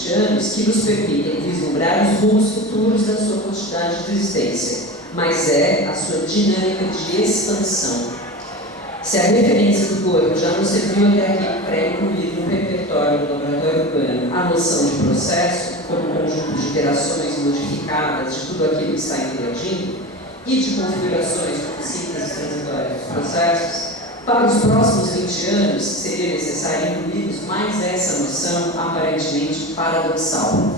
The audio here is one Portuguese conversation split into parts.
20 anos que nos permitem vislumbrar os rumos futuros da sua quantidade de existência, mas é a sua dinâmica de expansão. Se a referência do corpo já não serviu até aqui para incluir no repertório do laboratório urbano a noção de processo, como conjunto de interações modificadas de tudo aquilo que está interagindo, e de configurações como síntese transitória dos processos, para os próximos 20 anos seria necessário incluirmos mais essa noção aparentemente paradoxal,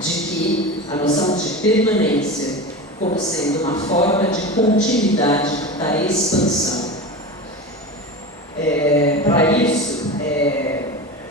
de que a noção de permanência como sendo uma forma de continuidade da expansão. Para isso,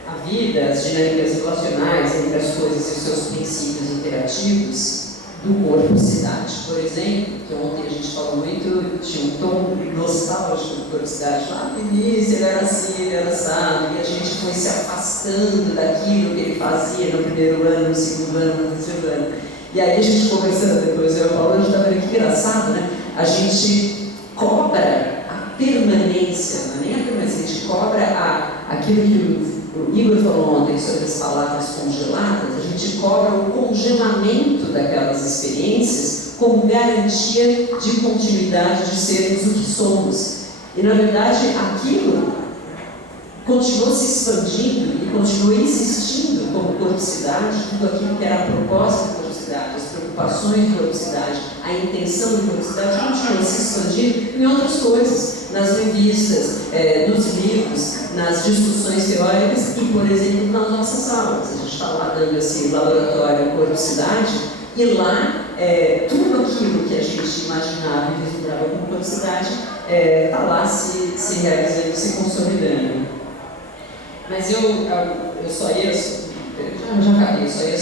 a vida, as dinâmicas relacionais entre as coisas e os seus princípios interativos do corpo-cidade, por exemplo, que ontem a gente falou muito, tinha um tom nostálgico do corpo-cidade, lá no início ele era assim, ele era assado, e a gente foi se afastando daquilo que ele fazia no primeiro ano, no segundo ano, no terceiro ano. E aí a gente conversando depois, eu e o Paulo, a gente estava vendo que engraçado, né? A gente cobra a permanência, não é nem a permanência, a gente cobra aquilo que o Igor falou ontem sobre as palavras congeladas, a gente cobra o congelamento daquelas experiências como garantia de continuidade de sermos o que somos. E na verdade aquilo continuou se expandindo e continuou existindo como corpo-cidade, tudo aquilo que era a proposta da corpo-cidade, as preocupações da corpo-cidade, a intenção da corpo-cidade continuou se expandindo em outras coisas, nas revistas, nos livros, nas discussões teóricas e, por exemplo, nas nossas aulas. A gente está lá dando esse laboratório corpo-cidade e lá tudo aquilo que a gente imaginava e vislumbrava como corpo-cidade está lá se realizando, se consolidando. Mas eu só ia, já acabei, só ia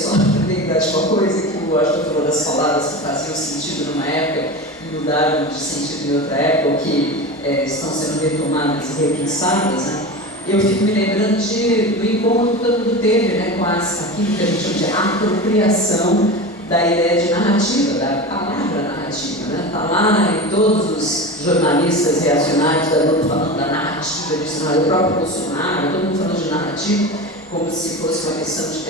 lembrar de uma coisa que eu acho que falou das palavras que faziam sentido numa época e mudaram de sentido em outra época, ou que estão sendo retomadas e repensadas, né? Eu fico me lembrando do encontro que todo mundo teve, né, com aquilo que a gente chama de apropriação da ideia de narrativa, da palavra narrativa, né? Está lá em todos os jornalistas reacionários da Globo falando da narrativa disso, o próprio Bolsonaro, todo mundo falando de narrativa, como se fosse uma questão de o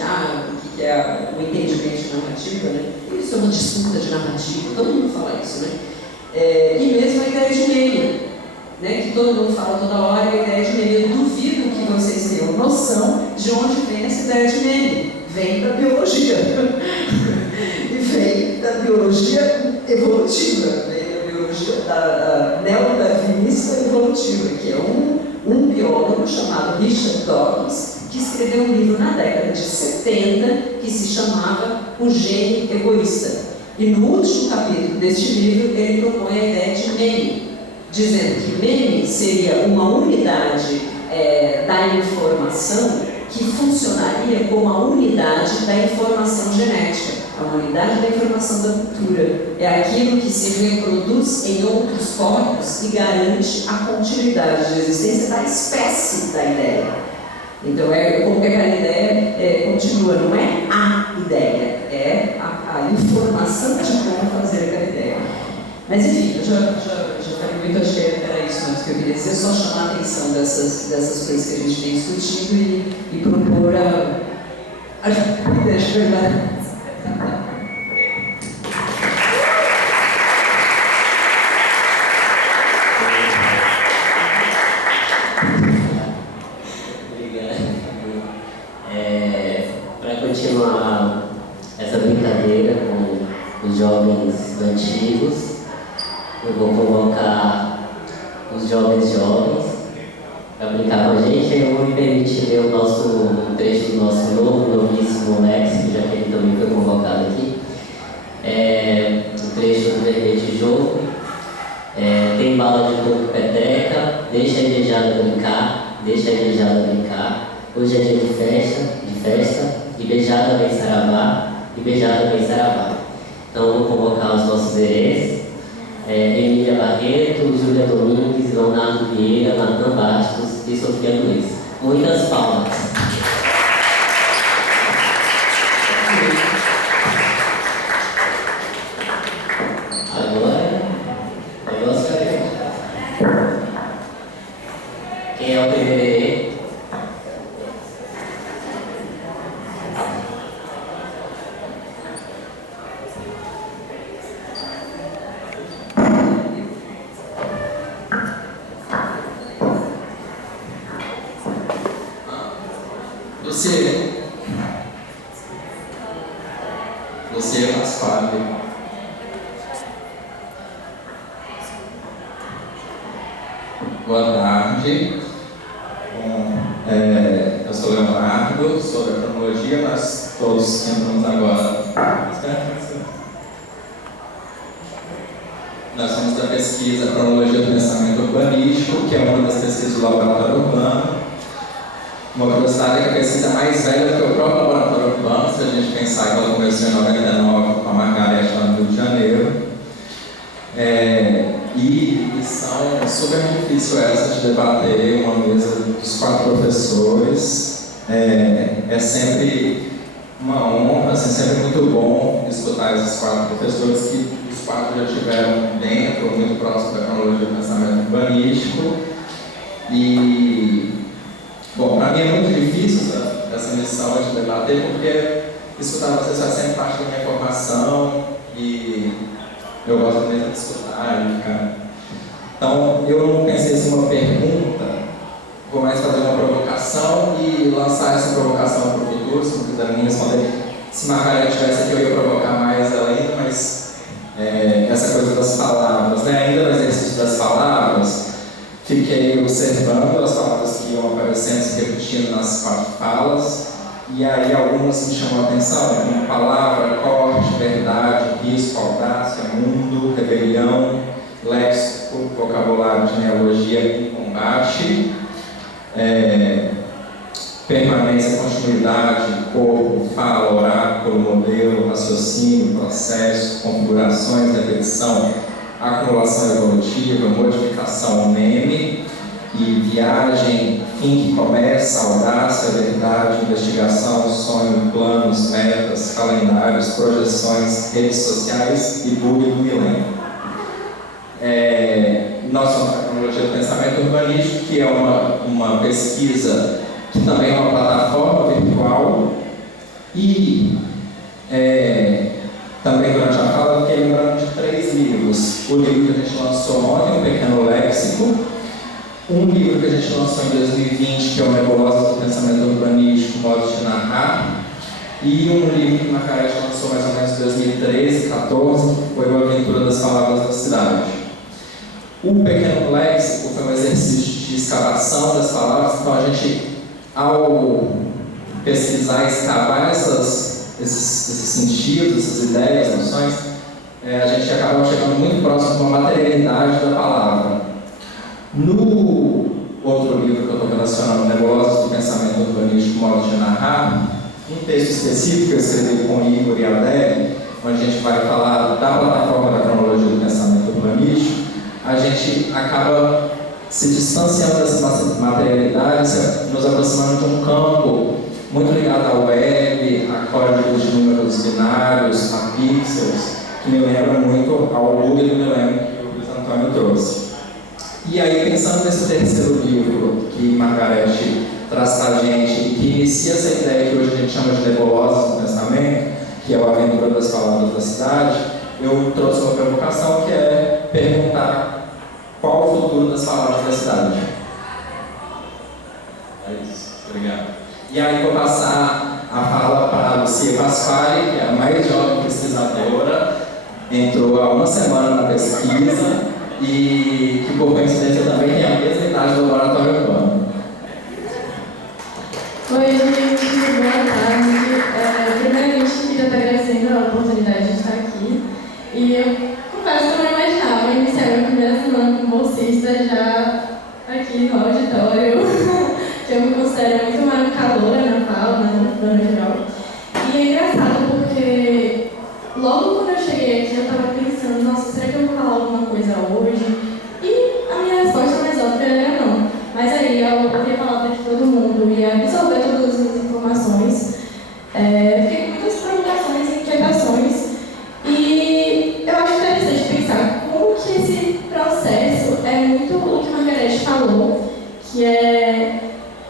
que é o entendimento de narrativa, né? Isso é uma disputa de narrativa, todo mundo fala isso, né? E mesmo a ideia de meio, né? Que todo mundo fala toda hora, a ideia de meio. Eu duvido que vocês tenham noção de onde vem essa ideia de meio. Vem da biologia. E vem da biologia evolutiva, vem da biologia da neodarwinista evolutiva, que é um biólogo chamado Richard Dawkins, que escreveu um livro na década de 70 que se chamava O Gene Egoísta. E no último capítulo deste livro ele propõe a ideia de meme, dizendo que meme seria uma unidade da informação que funcionaria como a unidade da informação genética, a unidade da informação da cultura. É aquilo que se reproduz em outros corpos e garante a continuidade de existência da espécie da ideia. Então, como que aquela ideia continua, não é a ideia, é a informação de como fazer aquela ideia. Mas enfim, eu já falei muito, acho que era isso mesmo que eu queria dizer, só chamar a atenção dessas coisas que a gente tem discutido e propor a ideia de verdade. Continuar essa brincadeira com os jovens antigos, eu vou convocar os jovens para brincar com a gente. Eu vou me permitir ler um trecho do nosso novíssimo Lex, já que ele também foi convocado aqui. Um trecho do Verbete Jogo. Tem bala de coco peteca, deixa a invejada brincar, hoje é dia de festa, e beijada vem saravá, e beijada vem saravá. Então vou convocar os nossos herês, Emília Barreto, Júlia Domingues, Leonardo Vieira, Natan Bastos e Sofia Luiz. Muitas palmas. Agora, o negócio quem é o primeiro herê? Lucia Pasquale. Boa tarde. Bom, eu sou Leonardo, sou da cronologia, nós todos entramos agora. Nós somos da pesquisa Cronologia do Pensamento Urbanístico, que é uma das pesquisas do Laboratório Urbano. Uma curiosidade é que a pesquisa é mais velha do que o próprio Laboratório Urbano, se a gente pensar que ela começou em 99 com a Margarete lá no Rio de Janeiro. E lição super difícil essa de debater uma mesa dos 4 professores. É sempre uma honra, assim, sempre muito bom escutar esses 4 professores que os 4 já estiveram dentro, muito próximo da cronologia do pensamento urbanístico. E, bom, para mim é muito difícil essa missão de debater, porque escutar vocês faz sempre parte da minha formação e eu gosto mesmo de escutar e ficar. Então, eu não pensei em uma pergunta, vou mais fazer uma provocação e lançar essa provocação para o futuro, se não quiserem me responder. Se Margarete estivesse aqui, eu ia provocar mais ela ainda, mas essa coisa das palavras, né? Ainda no exercício das palavras, fiquei observando as palavras que iam aparecendo, se repetindo nas 4 falas, e aí algumas me chamam a atenção, né? Como palavra, corte, verdade, risco, audácia, mundo, rebelião, léxico, vocabulário, genealogia e combate, permanência, continuidade, corpo, fala, oráculo, modelo, raciocínio, processo, configurações, repetição, acumulação evolutiva, modificação, meme e viagem, fim que começa, audácia, verdade, investigação, sonho, planos, metas, calendários, projeções, redes sociais e bug do milênio. Nós somos a Cronologia do Pensamento Urbanístico, que é uma pesquisa que também é uma plataforma virtual e também durante a fala fiquei lembrando de 3 livros. O livro que a gente lançou ontem, Um Pequeno Léxico, um livro que a gente lançou em 2020, que é o Nebulosas do Pensamento Urbanístico, Modos de Narrar, e um livro que Margarete lançou mais ou menos em 2013, 2014, que foi o Aventura das Palavras da Cidade. O Pequeno Léxico foi um exercício de escavação das palavras, então a gente, ao pesquisar e escavar esses sentidos, essas ideias, noções, a gente acaba chegando muito próximo de uma materialidade da palavra. No outro livro que eu estou relacionando, Nebulosas do Pensamento Urbanístico, Modos de Narrar, um texto específico que eu escrevi com Igor e Adele, onde a gente vai falar da plataforma da cronologia do pensamento urbanístico, a gente acaba se distanciando dessa materialidade, nos aproximando de um campo muito ligado à web, a códigos de números binários, a pixels, que me lembra muito ao bug do milênio que o Luiz Antônio trouxe. E aí, pensando nesse terceiro livro que Margarete traz para a gente, que inicia essa ideia que hoje a gente chama de nebulosas do pensamento, que é o Aventura das Palavras da Cidade, eu trouxe uma provocação que é perguntar qual o futuro das palavras da cidade. É isso, obrigado. E aí vou passar a fala para a Lucia Pasquale, que é a mais jovem pesquisadora, entrou há uma semana na pesquisa e que, por coincidência, também tem a mesma idade do Laboratório Urbano. Oi, gente, boa tarde. Primeiramente, queria estar agradecendo a oportunidade de estar aqui. E eu confesso que eu não imaginava iniciar minha primeira semana como bolsista já aqui no auditório, que eu me considero muito mais calora na fala, no plano geral. E é engraçado porque logo quando eu cheguei aqui eu estava pensando, nossa, será que eu vou falar alguma coisa hoje? E a minha resposta mais óbvia era não. Mas aí, ao ouvir a palavra de todo mundo e absorver todas as informações, fiquei com muitas preocupações e inquietações. E eu acho interessante pensar como que esse processo é muito o que Margarete falou, que é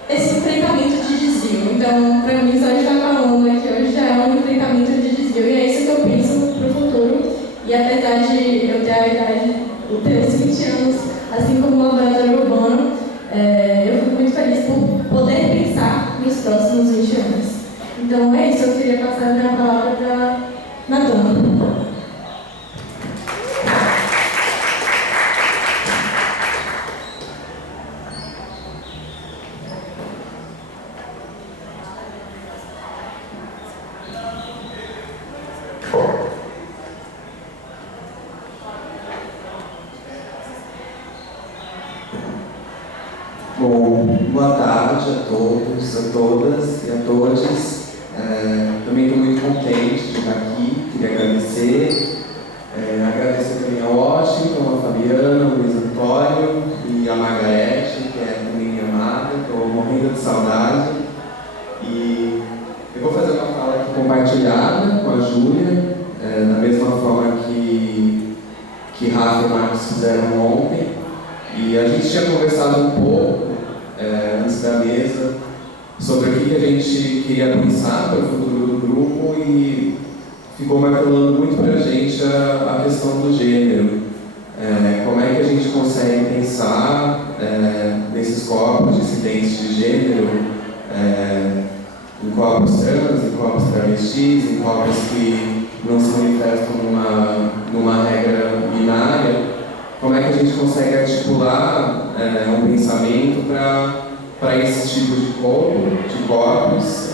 esse enfrentamento de desvio. Então, para mim, só de estar falando aqui hoje já é um enfrentamento de desvio. E é isso que eu penso para o futuro. E apesar de eu ter a idade, eu ter os 20 anos, assim como o Laboratório Urbano, eu fico muito feliz por poder pensar nos próximos 20 anos. Então é isso, eu queria passar a minha palavra para Natan. Bom, boa tarde a todos, a todas e a todos. Também estou muito contente de estar aqui, queria agradecer. Agradecer também ao Washington, a Fabiana, o Luiz Antônio e a Margarete, que é também minha amada, estou morrendo de saudade. E eu vou fazer uma fala aqui compartilhada com a Júlia, da mesma forma que Rafa e Marcos fizeram ontem. E a gente tinha conversado um pouco antes da mesa sobre o que a gente queria pensar para o futuro do grupo e ficou martelando muito para a gente a questão do gênero. Como é que a gente consegue pensar nesses corpos dissidentes de gênero, em corpos trans, em corpos travestis, em corpos que não se manifestam numa regra binária. Como é que a gente consegue articular um pensamento para esse tipo de corpos,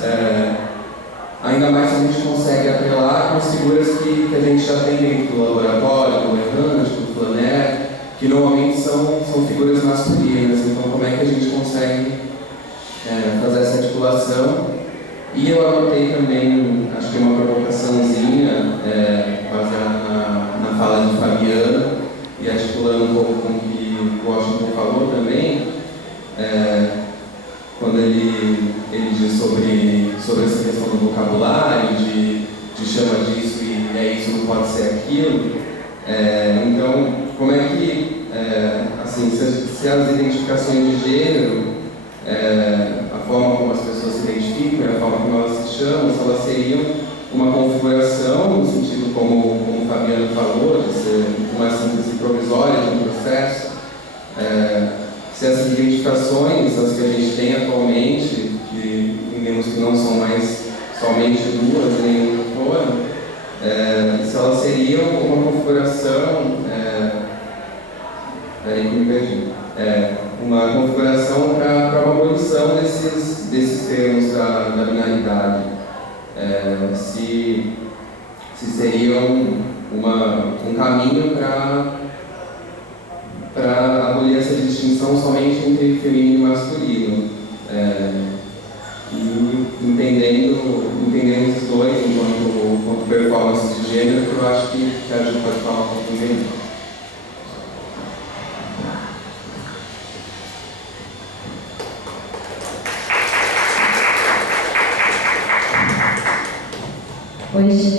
ainda mais se a gente consegue atrelar com as figuras que a gente já tem dentro do laboratório, do Levante, do Flaner, que normalmente são figuras masculinas. Então, como é que a gente consegue fazer essa articulação? E eu anotei também, acho que uma provocaçãozinha, baseada na fala de Fabiana, e articulando um pouco com o que o Washington falou também, quando ele diz sobre essa questão do vocabulário, de chama disso e isso, não pode ser aquilo. Então, como é que, assim, se as identificações de gênero, a forma como as pessoas se identificam, a forma como elas se chamam, se elas seriam uma configuração, no sentido como o Fabiano falou, de ser uma síntese provisória de um processo, se essas identificações, as que a gente tem atualmente, que entendemos que não são mais somente duas, nem uma fora, se elas seriam uma configuração, uma configuração para a abolição desses termos da binaridade. Se seriam um caminho para abolir essa distinção somente entre feminino e masculino. E entendendo esses dois enquanto performance de gênero, que eu acho que a gente pode falar um pouco melhor. Oi, gente.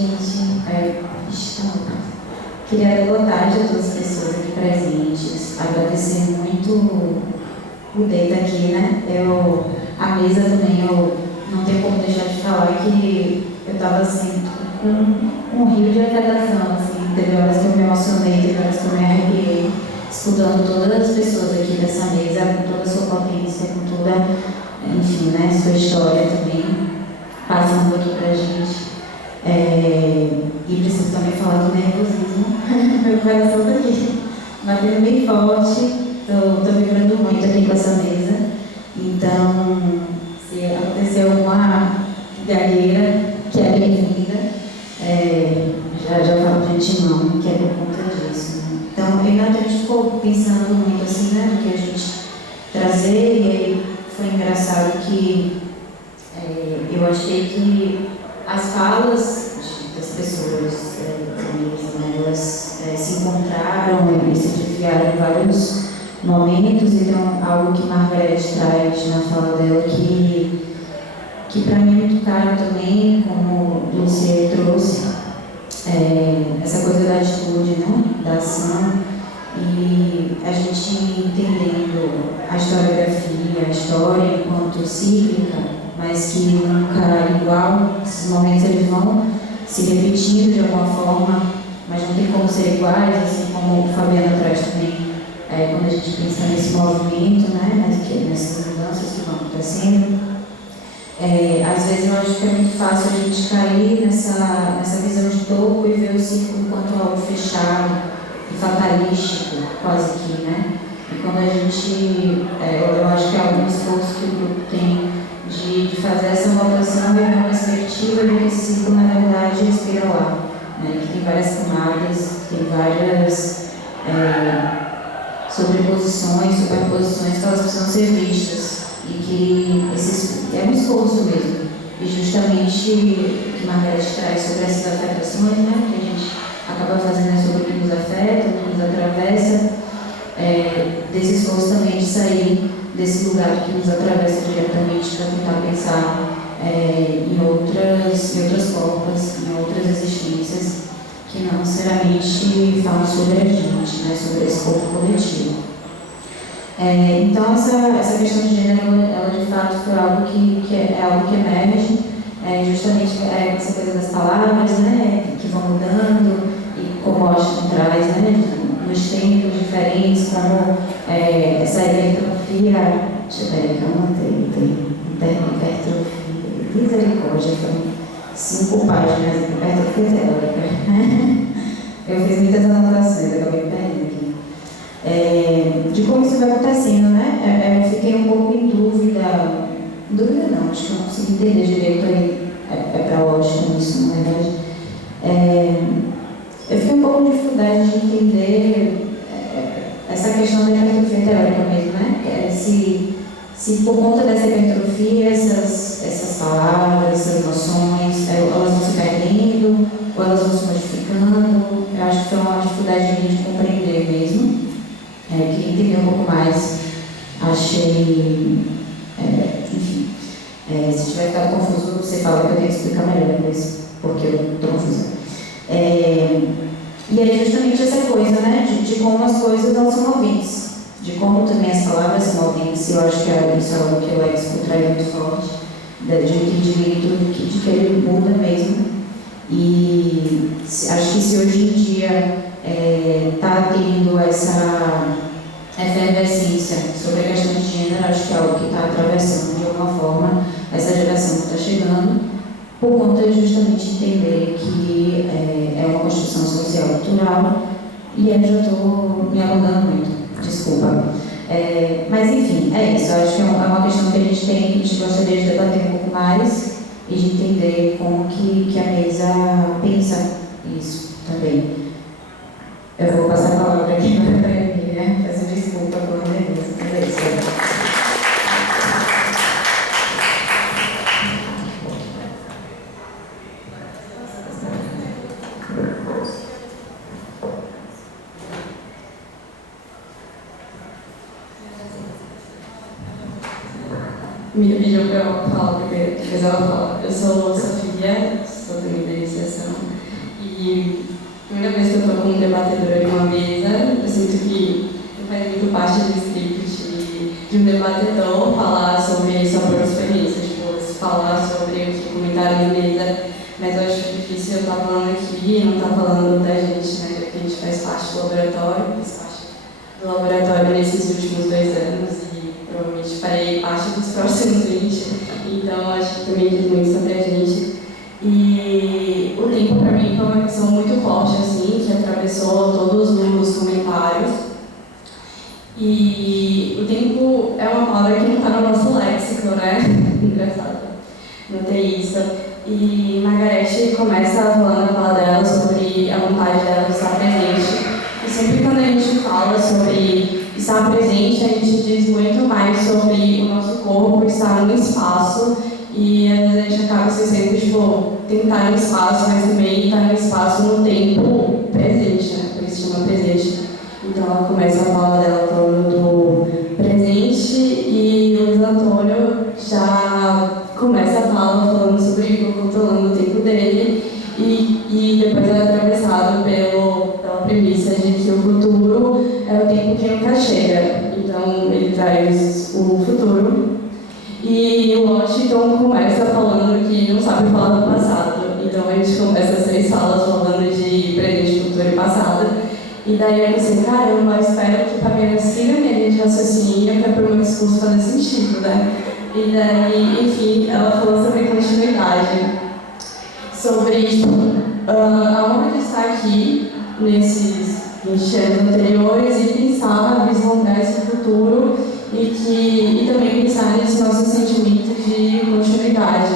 Queria dar boa tarde a todas as pessoas aqui presentes. Agradecer muito o Deita aqui, né? A mesa também, eu não tenho como deixar de falar que eu estava assim, com um rio de arrecadação, assim. Teve horas que eu me emocionei, teve horas que eu me arrepiei, escutando todas as pessoas aqui dessa mesa, com toda a sua potência, com toda, enfim, né, sua história também, passando aqui pra gente. E preciso também falar do nervosismo. Meu coração está aqui, batendo bem forte. Estou vibrando muito aqui com essa mesa. Então, se acontecer alguma gagueira, que é bem-vinda, já falo de antemão, que é por conta disso. Né? Então, a gente ficou pensando muito assim, né, no que a gente trazer, e aí foi engraçado que eu achei que as falas das pessoas elas se encontraram e se desviaram em vários momentos, então algo que Margarete traz na fala dela que para mim é muito caro também, como Lucia trouxe, essa coisa da atitude, né, da ação, e a gente entendendo a historiografia, a história enquanto cíclica, mas que nunca é igual. Esses momentos eles vão se repetindo de alguma forma, mas não tem como ser iguais, assim como o Fabiano traz também, quando a gente pensa nesse movimento, né, nessas mudanças que vão acontecendo. Às vezes eu acho que é muito fácil a gente cair nessa visão de topo e ver o círculo enquanto algo fechado e fatalístico, quase que, né? E quando a gente, eu acho que é algum esforço que o grupo tem de fazer essa rotação e uma perspectiva de que esse círculo, na verdade, é espiral, né? Que tem várias camadas, tem várias sobreposições, superposições que elas precisam ser vistas. E que é um esforço mesmo. E justamente o que Margareth traz sobre essas afetações, né, que a gente acaba fazendo sobre o que nos afeta, o que nos atravessa, desse esforço também de sair desse lugar que nos atravessa diretamente para tentar pensar em outras formas, em outras existências que não necessariamente falam sobre a gente, né, sobre esse corpo coletivo. Então essa questão de gênero, ela de fato foi algo que é algo que emerge, justamente essa coisa das palavras, né, que vão mudando, e como o Austin traz, né, nos tempos diferentes, como essa hipertrofia, deixa eu ver, que eu notei, hipertrofia, misericórdia, foram 5 páginas de hipertrofia teórica, né? Eu fiz muitas anotações, acabei perdendo aqui. De como isso vai acontecendo, né? Eu fiquei um pouco em dúvida não, acho que eu não consegui entender direito aí, para o Austin isso, na verdade. Eu fiquei um pouco de dificuldade de entender essa questão da hipertrofia teórica mesmo, né? Se por conta dessa hipertrofia, essas palavras, essas noções, elas vão se perdendo, ou elas vão se modificando. Eu acho que foi uma dificuldade de compreender mesmo. Queria entender um pouco mais, achei, enfim, se tiver ficado confuso, você fala que eu tenho que explicar melhor depois, porque eu estou confusa. E é justamente essa coisa, né, de como as coisas não são movidas, de como também as palavras são movidas. Eu acho que isso é algo que o Léxico traz muito forte, de um entendimento de que ele muda mesmo. E acho que se hoje em dia está tendo essa efervescência sobre a questão de gênero, acho que é algo que está atravessando de alguma forma essa geração que está chegando, por conta de justamente entender que é uma construção social cultural. E eu já estou me alongando muito, desculpa. Mas enfim, é isso. Eu acho que é uma questão que a gente tem, que a gente gostaria de debater um pouco mais e de entender como que a mesa pensa isso também. Eu vou passar a palavra aqui para a Emília, peço desculpa pelo nervoso, mas é isso. Me pediu para eu falar primeiro, depois ela fala. Eu sou Sofia, sou da minha iniciação, e a primeira vez que eu estou como debatedora de uma mesa, eu sinto que faz muito parte do script de um debatedor falar sobre sua própria experiência, falar sobre o que comentaram na mesa, mas eu acho difícil eu estar falando aqui e não estar falando da gente, né, já que a gente faz parte do laboratório, fiz parte do laboratório nesses últimos 2 anos, provavelmente farei parte dos próximos 20, então acho que também diz muito sobre a gente. E o tempo para mim foi uma questão muito forte, assim, que atravessou todos os comentários. E o tempo é uma palavra que não está no nosso léxico, né? Engraçado, notei isso. E Margareth começa falando a fala dela sobre a vontade dela de estar presente. E sempre quando a gente fala sobre estar presente, a gente diz muito mais sobre o nosso corpo estar no espaço, e às vezes a gente acaba esquecendo, tipo, tentar no espaço, mas também estar no espaço no tempo presente, né? Por isso chama presente. Então ela começa a fala dela falando do presente, e o Luiz Antônio já começa a fala falando sobre controlando o tempo dele, e depois é atravessado pela premissa de que o futuro é o tempo que nunca chega. Então ele traz o futuro, e o Washington começa falando que não sabe falar do passado. Então a gente começa as 3 falas falando de presente, futuro e passado. E daí eu pensei, caramba, espero que a minha siga minha linha de raciocínio para o meu discurso fazer sentido, né? E daí, enfim, ela falou sobre continuidade, sobre aonde está aqui nesses 20 anos anteriores e pensar, vislumbrar esse futuro e também pensar nesses nossos sentimentos de continuidade.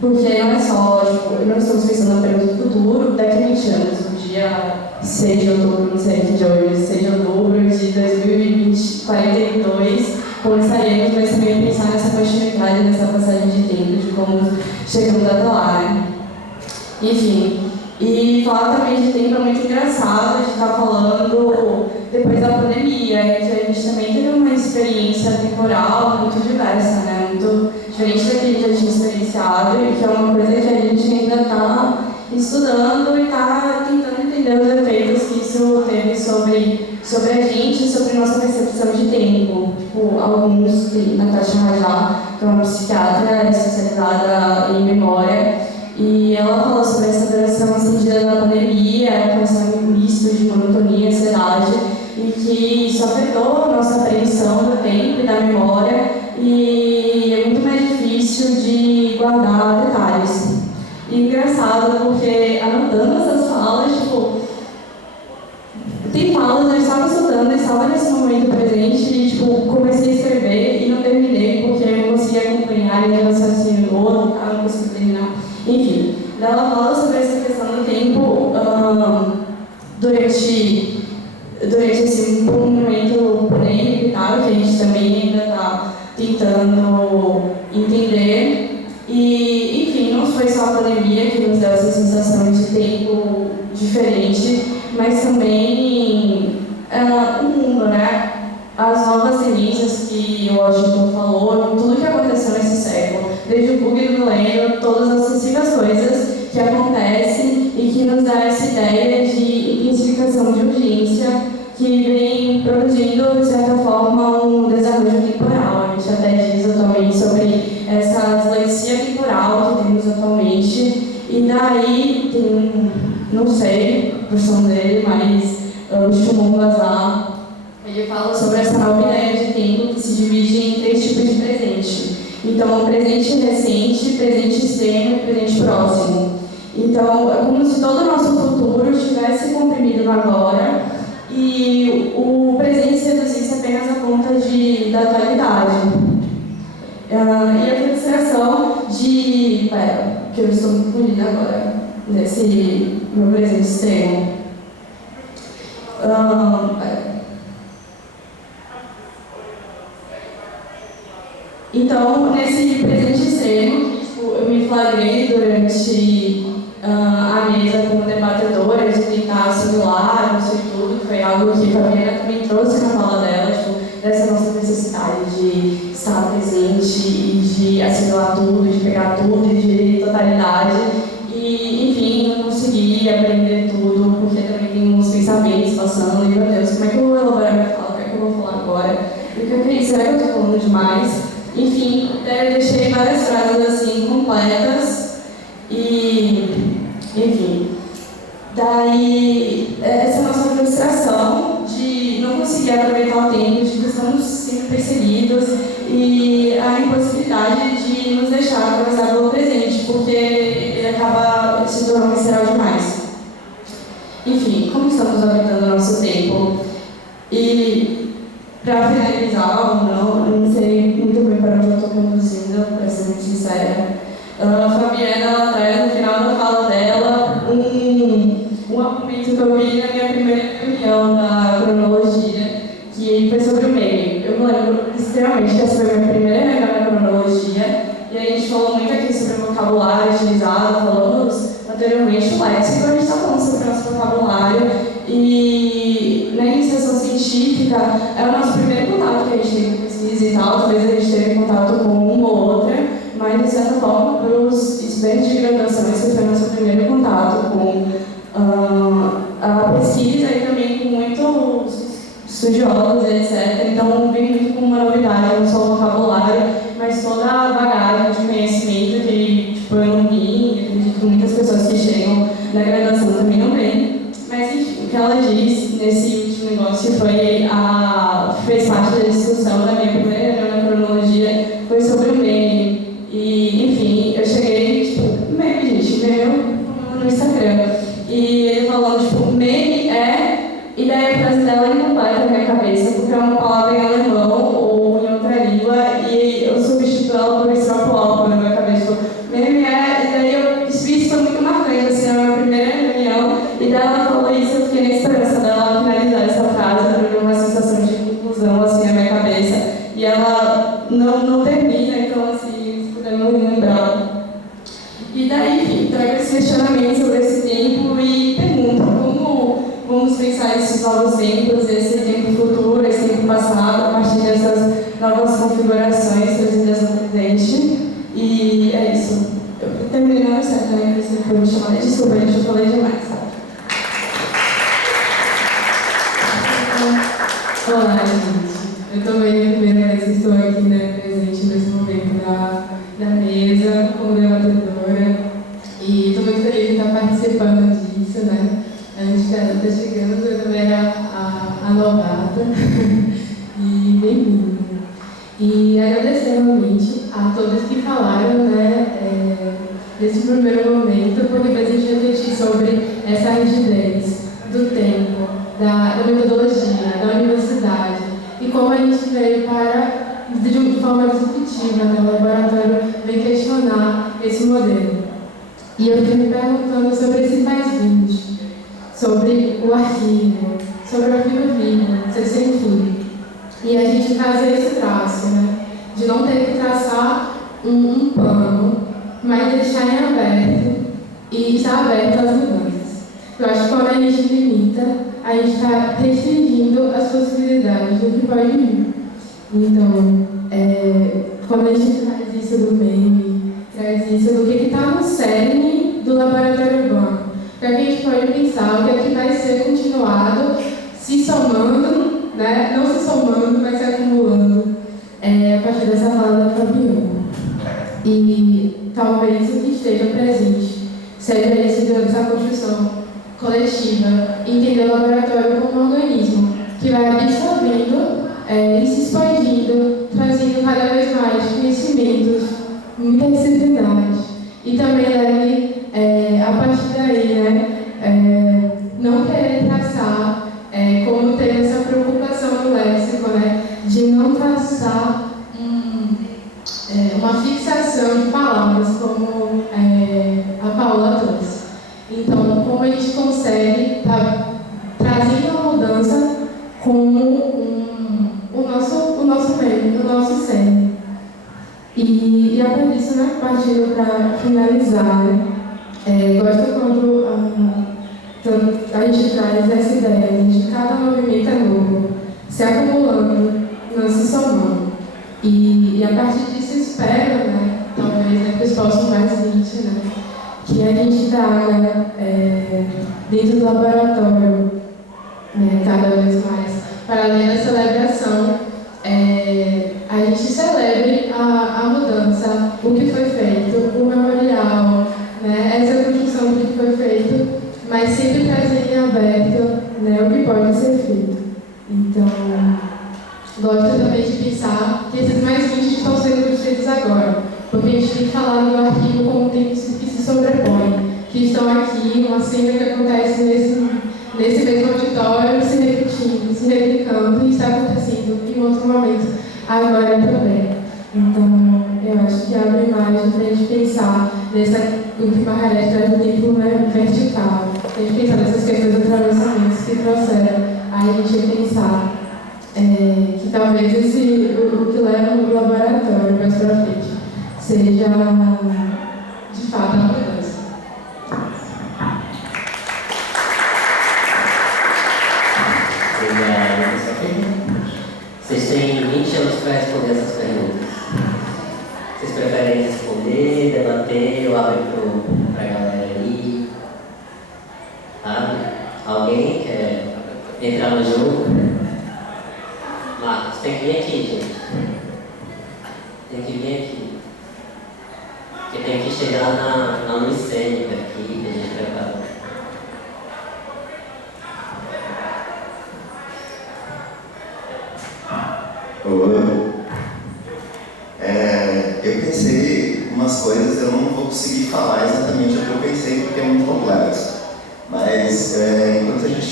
Porque não é só, não estamos pensando apenas no futuro, daqui a 20 anos, no dia 6 de outubro, não sei que dia hoje, 6 de outubro de 2020, 42, começaremos, mas também pensar nessa continuidade, nessa passagem de tempo, de como chegamos até lá, né? Enfim, e falar também de tempo é muito engraçado, de estar falando depois da pandemia, que a gente também teve uma experiência temporal muito diversa, né? Muito diferente da que a gente já tinha experienciado e que é uma coisa que a gente ainda está estudando e está tentando entender os efeitos que isso teve sobre a gente e sobre nossa percepção de tempo. Tipo, alguns, Natasha Rajá, que é uma psiquiatra especializada em memória, e ela falou sobre essa duração estendida da pandemia, com esse misto de monotonia e ansiedade, e que isso afetou a nossa apreensão do tempo e da memória, e é muito mais difícil de guardar detalhes. E engraçado, porque anotando essas falas, tem falas, eu estava estudando, eu estava nesse momento presente e, comecei a escrever e não terminei, porque eu não conseguia acompanhar e o raciocínio do outro, não consegui terminar. Enfim, ela fala sobre essa questão do tempo durante esse momento polêmico e tal, que a gente também ainda está tentando entender. E, enfim, não foi só a pandemia que nos deu essa sensação de tempo diferente, mas também o mundo, né? As novas tendências que o Washington falou, tudo que aconteceu nesse século, desde o bug do milênio, todas as sucessivas coisas que acontecem e que nos dá essa ideia de intensificação de urgência que vem produzindo, de certa forma, um desarranjo temporal. A gente até diz atualmente sobre essa dislexia temporal que temos atualmente. E daí tem não sei a profissão dele, mas o Shimon Lazar, ele fala sobre essa nova ideia de tempo que se divide em 3 tipos de presente. Então, presente recente, presente extremo e presente próximo. Então, é como se todo o nosso futuro estivesse comprimido no agora e o presente se reduzisse apenas a conta da atualidade. E a frustração de... que eu estou me confundindo agora, nesse meu presente extremo. Então, nesse presente extremo, eu me flagrei durante a mesa como debatedora de tentar assimilar isso e tudo, que foi algo que a Fabiana também trouxe na fala dela, dessa nossa necessidade de estar presente e de assimilar tudo, de pegar tudo e de totalidade. E, enfim, não consegui aprender tudo, porque também tem uns pensamentos passando, e meu Deus, como é que eu vou elaborar minha fala? O que é que eu vou falar agora? E o que eu queria, será que eu estou falando demais? Enfim, eu deixei várias frases assim completas e, enfim, daí essa nossa frustração de não conseguir aproveitar o tempo, de que estamos sempre perseguidos e a impossibilidade de nos deixar atravessar pelo presente, porque ele acaba se tornando visceral demais. Enfim, como estamos habitando o nosso tempo? E para finalizar ou não, eu não sei muito bem para onde eu estou conduzindo, para ser muito sincera. A Fabiana traz no final da fala dela um argumento que eu vi na minha primeira reunião da cronologia, que foi sobre o meme. Eu me lembro extremamente que essa foi a minha primeira reunião da cronologia, e a gente falou muito aqui sobre o vocabulário utilizado, falamos anteriormente o léxico, a gente está falando sobre o nosso vocabulário, e na iniciação científica é o nosso primeiro contato que a gente tem com pesquisa e tal, talvez a gente teve contato com uma ou outra, mas de certa forma para os estudantes de graduação esse foi o nosso primeiro contato com a pesquisa e também com muitos estudiosos, etc. Então vem muito com uma novidade, não só o vocabulário, mas toda a bagagem de conhecimento que eu não vi, acredito que muitas pessoas que chegam na graduação também não têm. Mas enfim, o que ela diz nesse último negócio fez parte da discussão da minha primeira reunião na no Instagram. E ele falou, tipo, meme e daí a frase dela é incompleta na minha cabeça, porque é uma palavra em alemão ou em outra língua, e eu substituo ela por estropo na minha cabeça. Tipo, meme e daí isso foi muito marcante, assim, na minha primeira reunião, e daí ela falou isso, eu fiquei na esperança dela finalizar essa frase, para ver uma sensação de conclusão, assim, na minha cabeça, e ela não termina, então, assim, se puder me lembrar. E daí, enfim, trago esse questionamento sobre esse tempo e pergunto como vamos pensar esses novos tempos, esse tempo futuro, esse tempo passado, a partir dessas novas configurações trazidas no presente. E é isso. Eu terminei não certo, né? Porque você foi me chamar. Desculpa, gente, eu falei demais. Olá, gente. Eu também, primeira vez que estou aqui, né, presente nesse momento da mesa, como debatedora. E estou muito feliz de estar participando disso, né? A gente já está chegando, eu também era a novata. E bem-vindo. E agradecer realmente a todos que falaram, né, nesse primeiro momento, porque fez a gente refletir sobre essa rigidez do tempo, da metodologia, da universidade, e como a gente veio para, de forma disruptiva, né, o laboratório veio questionar esse modelo. E eu fiquei me perguntando sobre esses pais-vinhos, sobre o arquivo, sobre o arquivo vivo, ser sem fim. E a gente trazer esse traço, né, de não ter que traçar um plano, mas deixar em aberto e estar aberto às mudanças. Eu acho que quando a gente limita, a gente está restringindo as possibilidades do que pode vir. Então, quando a gente traz isso do meme, traz isso do que está no cerne do laboratório urbano, para que a gente pode pensar o que é que vai ser continuado, se somando, né? Não se somando, mas se acumulando, a partir dessa fala da Fabiana. E talvez o que esteja presente seja esse dessa construção coletiva, entender o laboratório como um organismo que vai absorvendo e se expandindo, trazendo cada vez mais conhecimentos, interdisciplinares, e também deve, a partir daí, né, não querer traçar, como tem essa preocupação no léxico, né, de não traçar uma fixação de palavras, como a Paula trouxe. Então, como a gente consegue estar trazendo uma mudança como o nosso meio, o nosso cerne. E a partir disso, né, partindo para finalizar, gosto quando a gente traz essa ideia de cada movimento é novo, se acumulando, não se somando. E a partir disso espero, né, talvez, né, que os próximos mais 20, né, que a gente traga dentro do laboratório, né, cada vez mais, para além da celebração, a gente celebre a mudança, o que foi feito, o memorial, né, essa construção do que foi feito, mas sempre trazendo em aberto, né, o que pode ser feito. Então, gosto também de pensar que esses mais 20 estão sendo construídos agora, porque a gente tem falado do arquivo como tem que se sobrepõe, que estão aqui, uma cena que acontece nesse mesmo auditório, se repetindo, se replicando, e está acontecendo em outro momento, agora também. Então, eu acho que abre mais para a gente pensar o que Margareth traz do tempo, né, vertical, a gente pensar nessas questões de atravessamentos que trouxeram a gente pensar que talvez o que leva o laboratório mais para frente seja, de fato, a mudança. Vocês têm 20 anos para responder essas perguntas. Vocês preferem responder, debater, eu abro para a galera aí? Alguém quer entrar no jogo? Marcos, tem que vir aqui, gente. Tem que vir aqui. Porque tem que chegar na luz cênica aqui que a gente preparou. Oi. Eu pensei umas coisas, eu não vou conseguir falar exatamente o que eu pensei porque é muito complexo.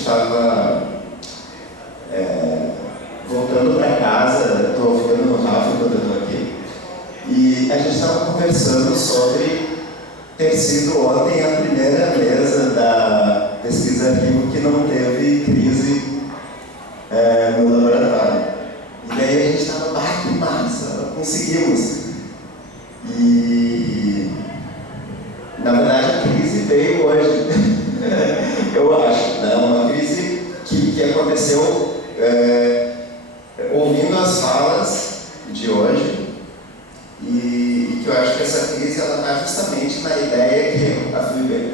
estava voltando para casa, estou ficando no Rafa enquanto eu estou aqui, e a gente estava conversando sobre ter sido ontem a primeira mesa da pesquisa arquivo que não teve crise no laboratório. E daí a gente estava, que massa, conseguimos. E na verdade a crise veio hoje, eu acho, né? Uma crise que aconteceu ouvindo as falas de hoje, e que eu acho que essa crise está justamente na ideia que a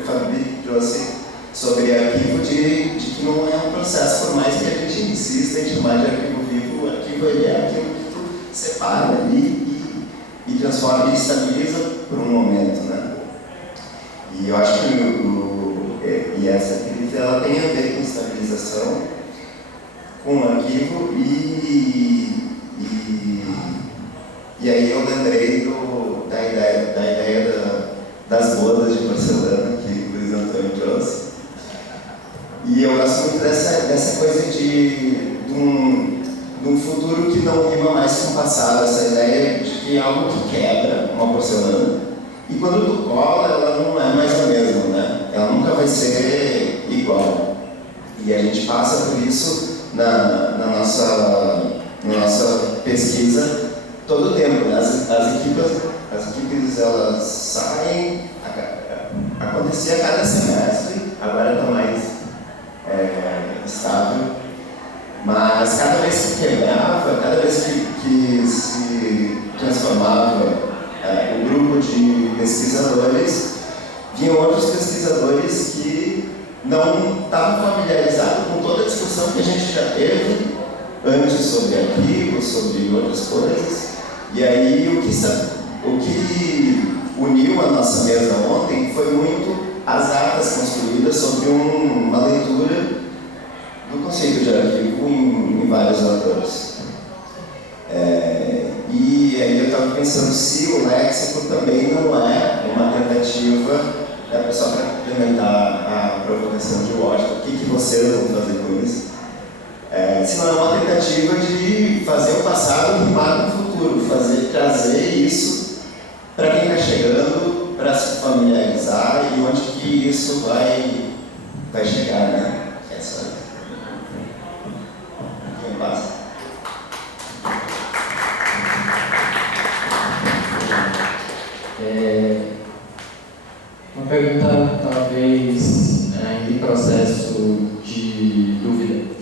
Fabi trouxe sobre arquivo, de que não é um processo, por mais que a gente insista em chamar de arquivo vivo, o arquivo ele é aquilo que tu separa ali e transforma e estabiliza por um momento, né? E eu acho que essa crise ela tem a ver com estabilização, com o arquivo, e aí eu lembrei da ideia das bodas de porcelana que o Luiz Antônio trouxe. E eu gosto muito dessa coisa de um futuro que não rima mais com o passado, essa ideia de que algo que quebra, uma porcelana, e quando tu cola, ela não é mais a mesma, né? Ela nunca vai ser igual. E a gente passa por isso na nossa pesquisa todo o tempo, né? As equipes elas saem, acontecia a cada semestre, agora está mais estável, mas cada vez que quebrava, cada vez que se transformava o grupo de pesquisadores, vinham outros pesquisadores que não estavam familiarizados com toda a discussão que a gente já teve antes sobre arquivos, sobre outras coisas. E aí o que uniu a nossa mesa ontem foi muito as atas construídas sobre uma leitura do conceito de arquivo em vários autores. E aí eu estava pensando se o léxico também não é uma tentativa, só para complementar a provocação de Washington, o que vocês vão fazer com isso? Se não é uma tentativa de fazer o passado rimar com o futuro, trazer isso para quem está chegando, para se familiarizar e onde que isso vai chegar, né? Quem passa? Uma pergunta, talvez, ainda em processo de dúvida.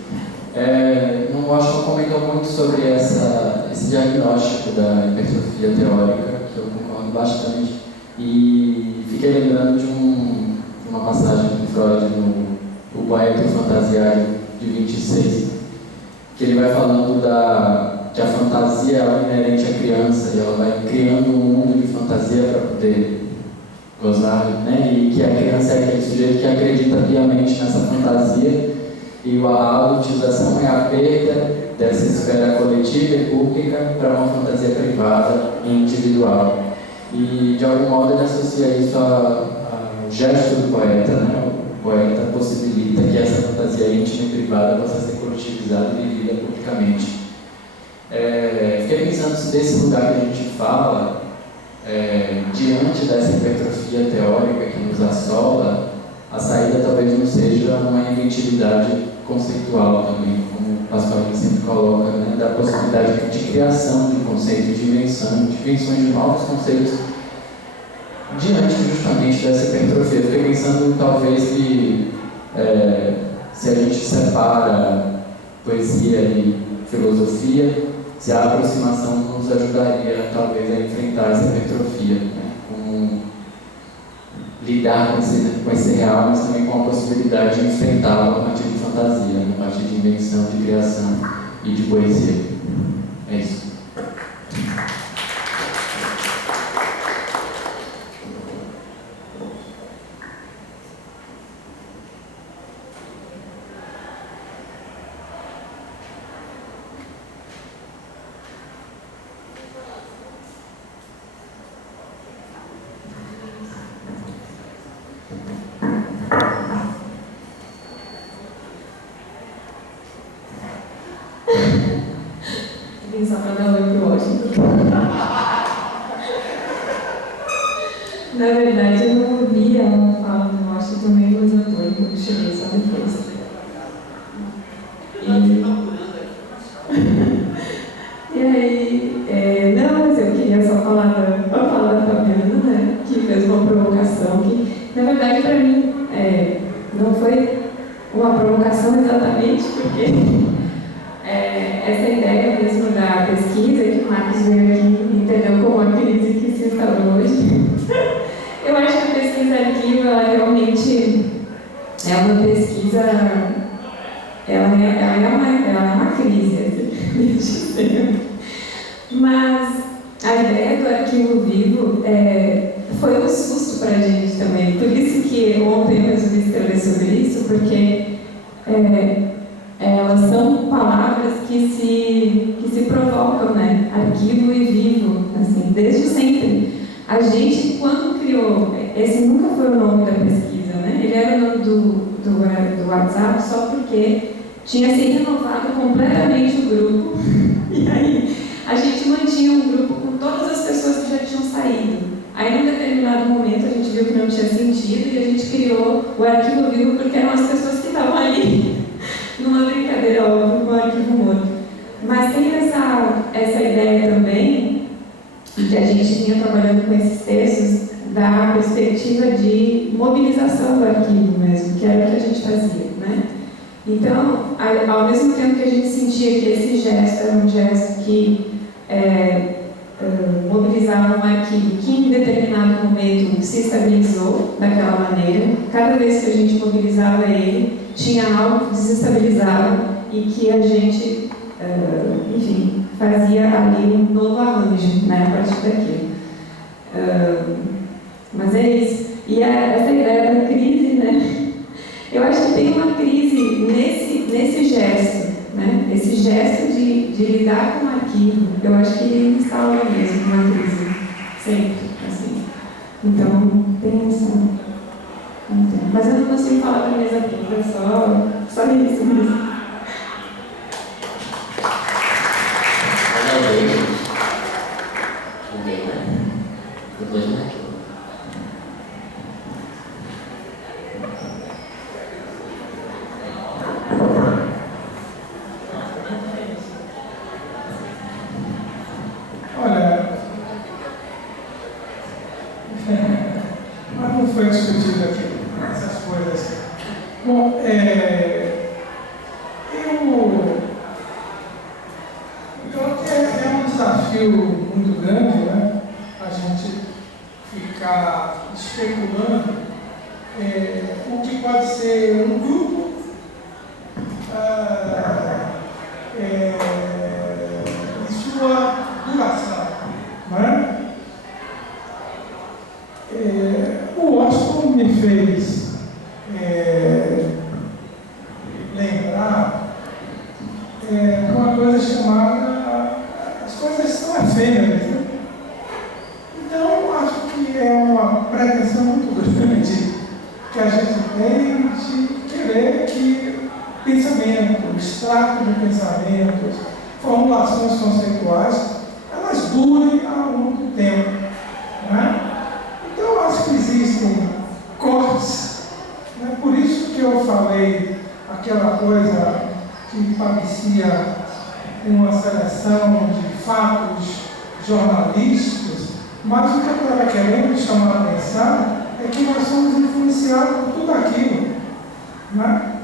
O Washington comentou muito sobre esse diagnóstico da hipertrofia teórica, que eu concordo bastante, e fiquei lembrando de uma passagem do Freud no O Poeta Fantasiário de 26, que ele vai falando que a fantasia é inerente à criança, e ela vai criando um mundo de fantasia para poder gozar, né? E que a criança é aquele sujeito que acredita piamente nessa fantasia, e a adultização é a perda dessa esfera coletiva e pública para uma fantasia privada e individual. E, de algum modo, ele associa isso ao gesto do poeta, né? O poeta possibilita que essa fantasia íntima e privada possa ser coletivizada e vivida publicamente. Fiquei pensando se desse lugar que a gente fala, diante dessa hipertrofia teórica que nos assola, a saída talvez não seja uma inventividade conceitual também, como o Pascoal sempre coloca, né, da possibilidade de criação de conceitos, de invenções de novos conceitos diante justamente dessa hipertrofia. Eu fiquei pensando talvez que se a gente separa poesia e filosofia, se a aproximação nos ajudaria talvez a enfrentar essa hipertrofia, né? Lidar com esse real, mas também com a possibilidade de enfrentá-lo a partir de fantasia, a partir de invenção, de criação e de poesia. É isso. aqui só para dar oi pro Washington. Na verdade, eu não ouvi ela falar do Washington nem do Isadora, quando cheguei só depois. E aí, não, mas eu queria só falar da Fabiana, né, que fez uma provocação que, na verdade, para mim, não foi uma provocação exatamente, porque essa ideia mesmo da pesquisa que o Marcos veio aqui e entendeu como a crise que se instalou hoje. Eu acho que a pesquisa arquivo, ela realmente é uma pesquisa, ela é uma crise, assim, mas a ideia do arquivo vivo foi um susto para a gente também. Por isso que ontem eu resolvi escrever sobre isso, porque elas são palavras que se provocam, né? Arquivo e vivo, assim, desde sempre. A gente, quando criou, esse nunca foi o nome da pesquisa, né? Ele era o nome do WhatsApp só porque tinha se renovado completamente o grupo. E aí a gente mantinha um grupo com todas as pessoas que já tinham saído. Aí, num determinado momento, a gente viu que não tinha sentido e a gente criou o arquivo vivo porque eram as pessoas que estavam ali, numa brincadeira óbvia com o arquivo morto. Mas tem essa ideia também, que a gente vinha trabalhando com esses textos, da perspectiva de mobilização do arquivo mesmo, que era o que a gente fazia, né? Então, ao mesmo tempo que a gente sentia que esse gesto era um gesto que mobilizava um arquivo que em determinado momento se estabilizou daquela maneira, cada vez que a gente mobilizava ele, tinha algo que desestabilizava e que a gente, enfim, fazia ali um novo arranjo, né, a partir daquilo. Mas é isso. E essa ideia da crise, né? Eu acho que tem uma crise nesse gesto, né? Esse gesto de lidar com o arquivo. Eu acho que ele instala mesmo uma crise, sempre, assim. Então, tem essa... Mas eu não consigo falar para a mesa toda, só isso mesmo. Depois não é. Olha, mas não foi discutido aqui essas coisas. Bom, é um desafio muito grande, né? A gente ficar especulando o que pode ser um grupo e sua duração, né? O Washington me fez lembrar uma coisa chamada as coisas são efêmeras, né? Então, acho que é uma pretensão muito grande que a gente tem de querer que pensamento, extrato de pensamentos, formulações conceituais, elas durem há muito tempo, né? Então, acho que existem cortes, né? Por isso que eu falei aquela coisa que parecia uma seleção de fatos jornalísticos, mas o que eu estava querendo chamar a atenção é que nós somos influenciados por tudo aquilo, né?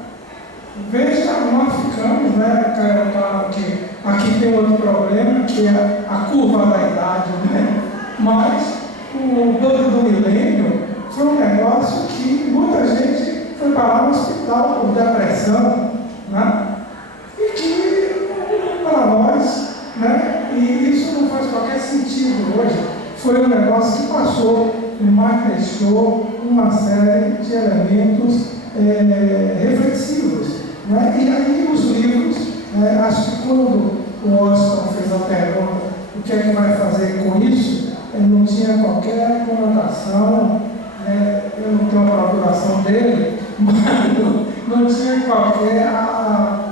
Veja, nós ficamos, né? Claro que aqui tem outro problema, que é a curva da idade, né? Mas o 12 do milênio foi um negócio que muita gente foi parar no hospital por depressão, né? E que para nós, né? E isso não faz qualquer sentido hoje. Foi um negócio que passou, mas deixou uma série de elementos reflexivos, né? E aí os livros, né? Acho que quando o Washington fez a pergunta o que é que vai fazer com isso, ele não tinha qualquer conotação, né? Eu não tenho a procuração dele, mas não tinha qualquer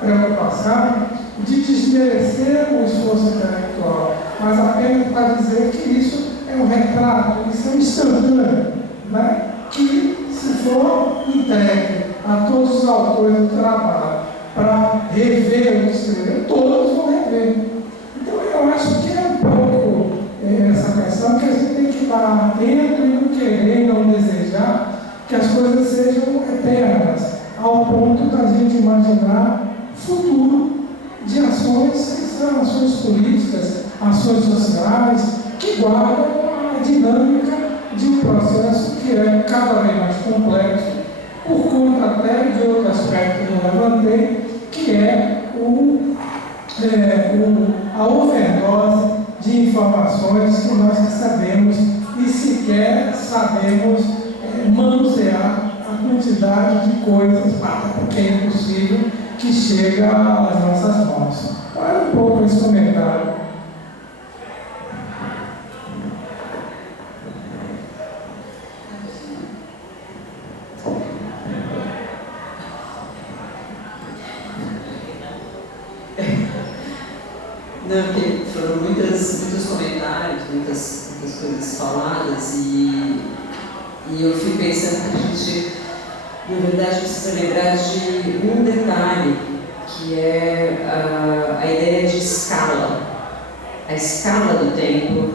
preocupação de desmerecer o esforço intelectual, mas apenas para dizer que isso é um retrato, isso é um instantâneo, né? Que, se for entregue a todos os autores do trabalho para rever o que escrever, todos vão rever. Então, eu acho que é um pouco essa questão que a gente tem que estar atento e não querer, não desejar que as coisas sejam eternas, ao ponto da gente imaginar futuro de ações que são ações políticas, ações sociais, que guardam a dinâmica de um processo que é cada vez mais complexo, por conta até de outro aspecto que eu levantei, que é a overdose de informações que nós recebemos e sequer sabemos manusear a quantidade de coisas, porque é impossível, que chega às nossas mãos. Olha um pouco esse comentário. Não, porque foram muitos comentários, muitas coisas faladas e eu fico pensando que a gente, na verdade, precisa lembrar de um detalhe, que é a ideia de escala. A escala do tempo,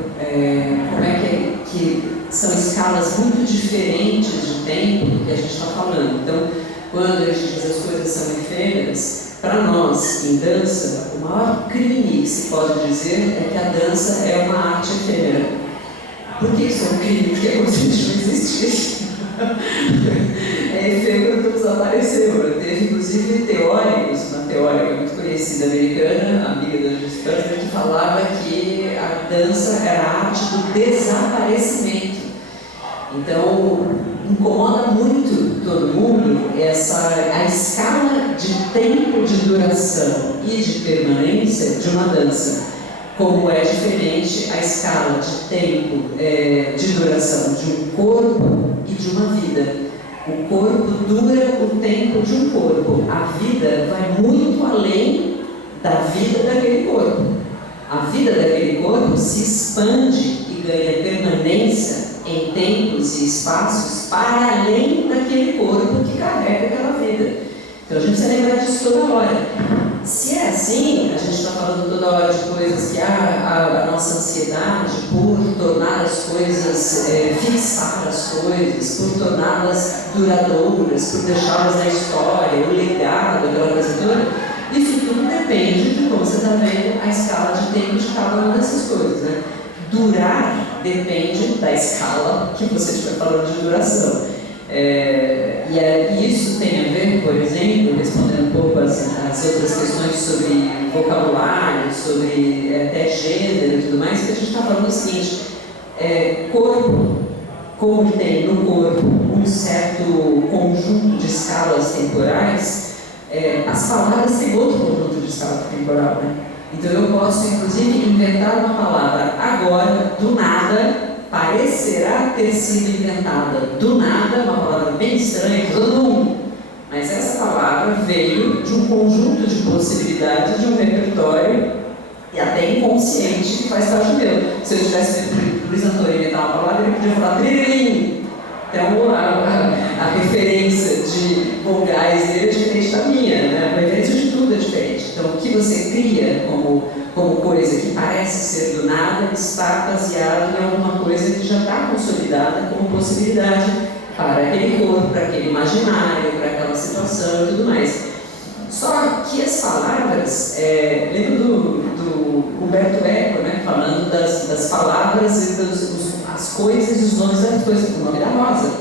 como é que são escalas muito diferentes de tempo do que a gente está falando. Então, quando a gente diz as coisas são efêmeras, para nós, em dança, o maior crime que se pode dizer é que a dança é uma arte efêmera. Por que isso é um crime? Porque é como se a gente não existisse. É efêmero, então desapareceu. Teve, inclusive, teóricos, uma teórica muito conhecida americana, amiga da Justin, que falava que a dança era a arte do desaparecimento. Então, incomoda muito todo mundo a escala de tempo de duração e de permanência de uma dança, como é diferente a escala de tempo de duração de um corpo e de uma vida. O corpo dura o tempo de um corpo, a vida vai muito além da vida daquele corpo. A vida daquele corpo se expande e ganha permanência em tempos e espaços para além daquele corpo que carrega aquela vida. Então a gente precisa lembrar disso toda hora. Se é assim, a gente está falando toda hora de coisas que a nossa ansiedade por tornar as coisas, fixar as coisas, por torná-las duradouras, por deixá-las na história, o legado, aquela coisa toda, isso tudo depende de como você está vendo a escala de tempo de cada uma dessas coisas, né? Durar depende da escala que você estiver falando de duração. E isso tem a ver, por exemplo, respondendo um pouco as outras questões sobre vocabulário, sobre até gênero e tudo mais, que a gente está falando o seguinte: corpo, como ele tem no corpo um certo conjunto de escalas temporais, as palavras têm outro conjunto de escala temporal, né? Então eu posso, inclusive, inventar uma palavra agora, do nada, parecerá ter sido inventada do nada, uma palavra bem estranha para todo mundo. Mas essa palavra veio de um conjunto de possibilidades, de um repertório, e até inconsciente, que faz parte meu. Se eu tivesse feito Luiz Antônio inventar uma palavra, ele podia falar biririm. Então a referência de vogais dele é diferente da minha, né? A referência de tudo é diferente. Então o que você cria como coisa que parece ser do nada está baseado em alguma coisa que já está consolidada como possibilidade para aquele corpo, para aquele imaginário, para aquela situação e tudo mais. Só que as palavras, lembro do Humberto Eco, né, falando das palavras e as coisas e os nomes das coisas, o nome da rosa.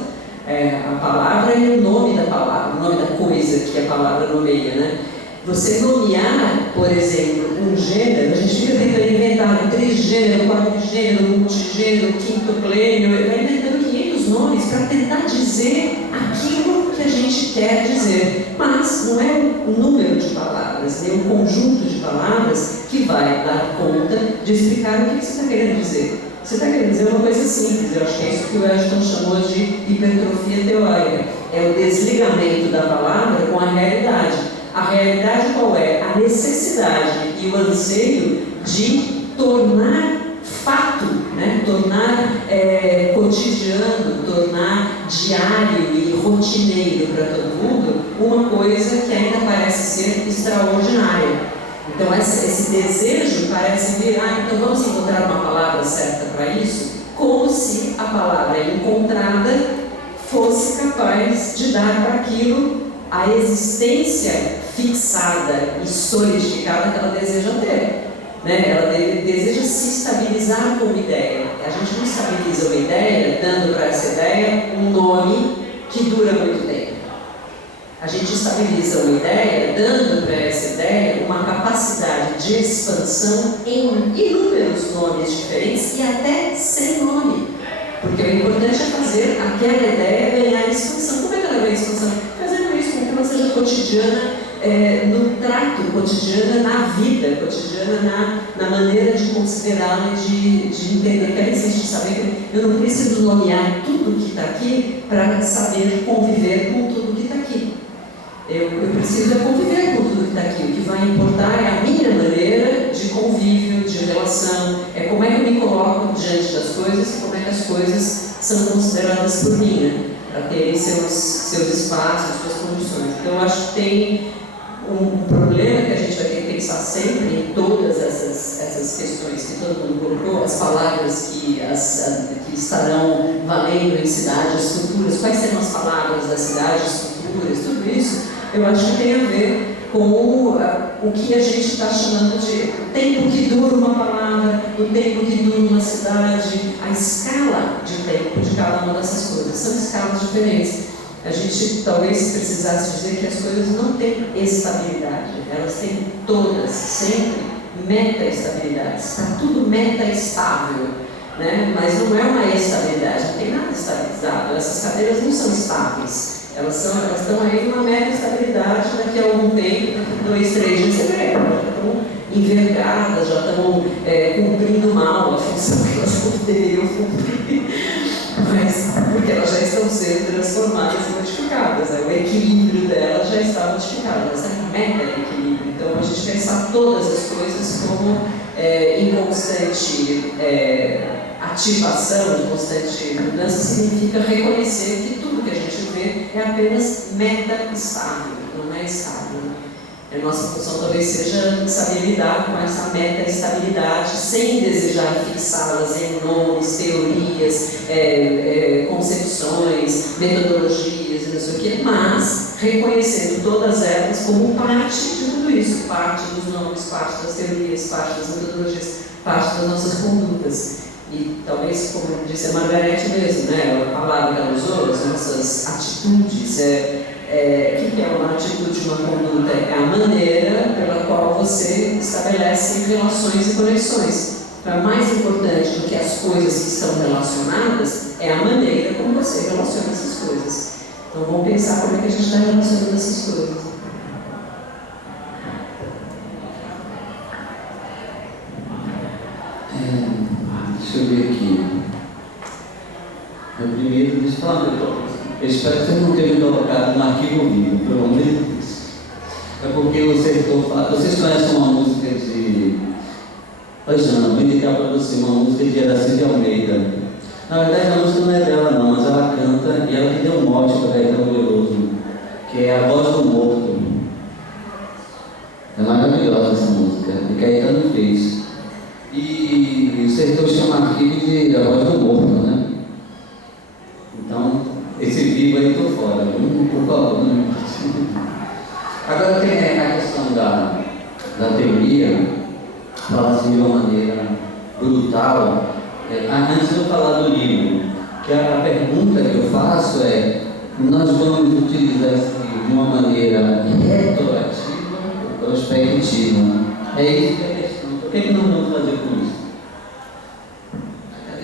A palavra e o nome da palavra, o nome da coisa que a palavra nomeia, né? Você nomear, por exemplo, um gênero, a gente fica tentando inventar trigênero, quadrigênero, multigênero, quintoplênio, vai inventando 500 nomes para tentar dizer aquilo que a gente quer dizer. Mas não é um número de palavras, nem um conjunto de palavras que vai dar conta de explicar o que você está querendo dizer. Você está querendo dizer uma coisa simples, eu acho que é isso que o Ashton chamou de hipertrofia teórica. É o desligamento da palavra com a realidade. A realidade qual é? A necessidade e o anseio de tornar fato, né? Tornar cotidiano, tornar diário e rotineiro para todo mundo uma coisa que ainda parece ser extraordinária. Então esse desejo parece vir, então vamos encontrar uma palavra certa para isso, como se a palavra encontrada fosse capaz de dar para aquilo a existência fixada e solidificada que ela deseja ter. Né? Ela deseja se estabilizar com uma ideia. A gente não estabiliza uma ideia dando para essa ideia um nome que dura muito tempo. A gente estabiliza uma ideia dando para essa ideia uma capacidade de expansão em inúmeros nomes diferentes e até sem nome. Porque o importante é fazer aquela ideia ganhar expansão. Como é que ela ganha expansão? Fazendo isso com que ela seja cotidiana, no trato cotidiano, na vida cotidiana, na maneira de considerá-la e de entender que ela existe, saber que eu não preciso nomear tudo que está aqui para saber conviver com tudo que está aqui. Eu preciso conviver com tudo que está aqui. O que vai importar é a minha maneira de convívio, de relação, é como é que eu me coloco diante das coisas e como é que as coisas são consideradas por mim, né? Para terem seus espaços, suas condições. Então eu acho que tem um problema que a gente vai ter que pensar sempre em todas essas questões que todo mundo colocou, as palavras que estarão valendo em cidades futuras, quais serão as palavras das cidades futuras, tudo isso, eu acho que tem a ver com o que a gente está chamando de o tempo que dura uma palavra, o tempo que dura uma cidade, a escala de tempo de cada uma dessas coisas. São escalas diferentes. A gente talvez precisasse dizer que as coisas não têm estabilidade, elas têm todas, sempre, meta-estabilidade. Está tudo meta-estável, né? Mas não é uma estabilidade, não tem nada estabilizado. Essas cadeiras não são estáveis. Elas estão aí numa meta-estabilidade, daqui a algum tempo, daqui a 2, 3 dias, você vê, elas já estão envergadas, já estão cumprindo mal a função que elas não deveriam cumprir. Mas porque elas já estão sendo transformadas e modificadas, né? O equilíbrio delas já está modificado, elas têm um meta-equilíbrio. Então a gente pensar todas as coisas como em constante ativação, em constante mudança, significa reconhecer que tudo que a gente vê é apenas meta-estável, não é estável. A nossa função talvez seja saber lidar com essa meta-estabilidade sem desejar fixá-las em nomes, teorias, concepções, metodologias e não sei o quê, mas reconhecendo todas elas como parte de tudo isso, parte dos nomes, parte das teorias, parte das metodologias, parte das nossas condutas. E talvez, como disse a Margarete mesmo, né, a palavra que ela usou, as nossas atitudes, o que é uma atitude, uma conduta? É a maneira pela qual você estabelece relações e conexões. Então, mais importante do que as coisas que estão relacionadas é a maneira como você relaciona essas coisas. Então, vamos pensar como é que a gente está relacionando essas coisas. Deixa eu ver aqui. Primeiro, deixa eu falar uma coisa. Eu espero que vocês não tenham colocado no arquivo vivo, pelo amor de Deus. É porque o Sertor fala. Vocês conhecem uma música de. Jana, vou indicar para você uma música de Aracide Almeida. Na verdade, a música não é dela, não, mas ela canta e ela que deu um mote para Caetano Veloso, que é A Voz do Morto. É maravilhosa essa música, e Caetano fez. E o Sertor chama arquivo de A Voz do Morto, né? Então, esse vivo aí estou fora, por favor. Agora tem a questão da teoria, fala assim de uma maneira brutal. Antes de eu falar do livro, que a pergunta que eu faço é: nós vamos utilizar isso de uma maneira retroativa ou prospectiva? É isso que é a questão. O que nós vamos fazer com isso?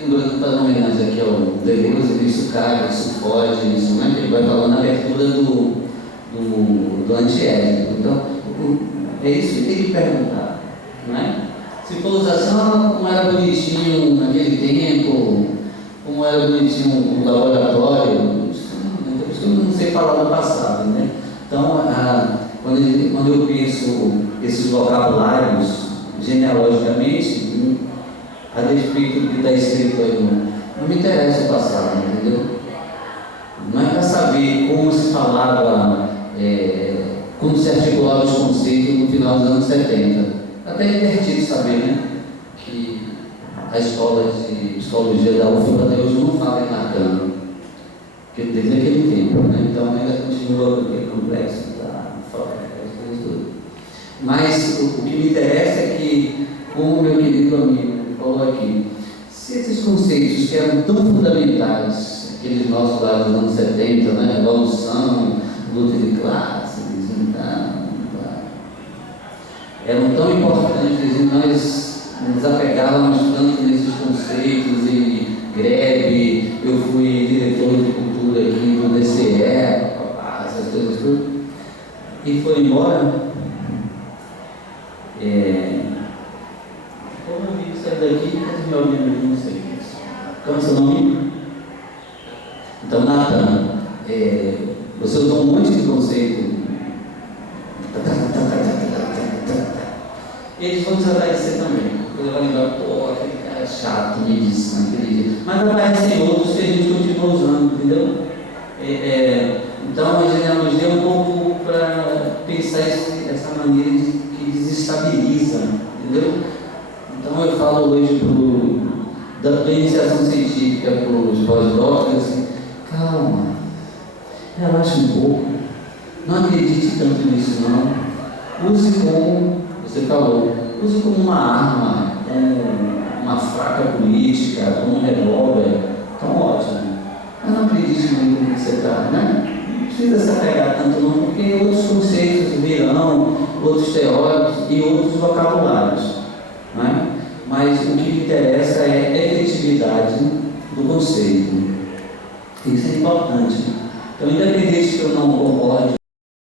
Lembrando, para uma homenagem aqui ao Deleuze, isso cabe, isso pode, isso, né? Que ele vai falar na abertura do antiético. Então, é isso que tem que perguntar, não é? Se for usar assim, como era bonitinho naquele tempo, como era bonitinho o laboratório, por isso que eu não sei falar no passado, né? Então, quando quando eu penso esses vocabulários genealogicamente, a despeito do que está escrito aí, não me interessa o passado, entendeu? Não é para saber como se falava, como se articulavam os conceitos no final dos anos 70. Até é divertido saber, né? Que a escola de psicologia da UFBA até hoje não fala em Lacan, porque desde aquele tempo, né? Então ainda continua aquele complexo da Freud, as coisas todas. Mas o que me interessa é que, como meu querido amigo falou aqui, se esses conceitos que eram tão fundamentais, aqueles nossos lá dos anos 70, né? Evolução, luta de classes, eram tão importantes e nós nos apegávamos tanto nesses conceitos e greve, eu fui diretor de cultura aqui do DCE, essas coisas tudo, e foi embora. Como eu vi sair daqui, mas meu amigo não sei isso. Como é seu nome? Então, Nathan, você usou um monte de conceito. Eles vão desaparecer também. Você vai lembrar, pô, aquele cara é chato, me disse naquele dia. Mas aparecem outros que a gente continua usando, entendeu? Então a genealogia é um pouco para pensar essa maneira que desestabiliza, entendeu? Então eu falo hoje da iniciação científica para os pós-docs, assim, calma, relaxa um pouco, não acredite tanto nisso não, use como você falou, use como uma arma, como uma faca política, como um revólver, então ótimo. Mas não acredite muito no que você está, né? Não precisa se apegar tanto não, porque outros conceitos virão, outros teóricos e outros vocabulários, né? Mas o que me interessa é a efetividade do conceito. Isso é importante. Então, independente que eu não concorde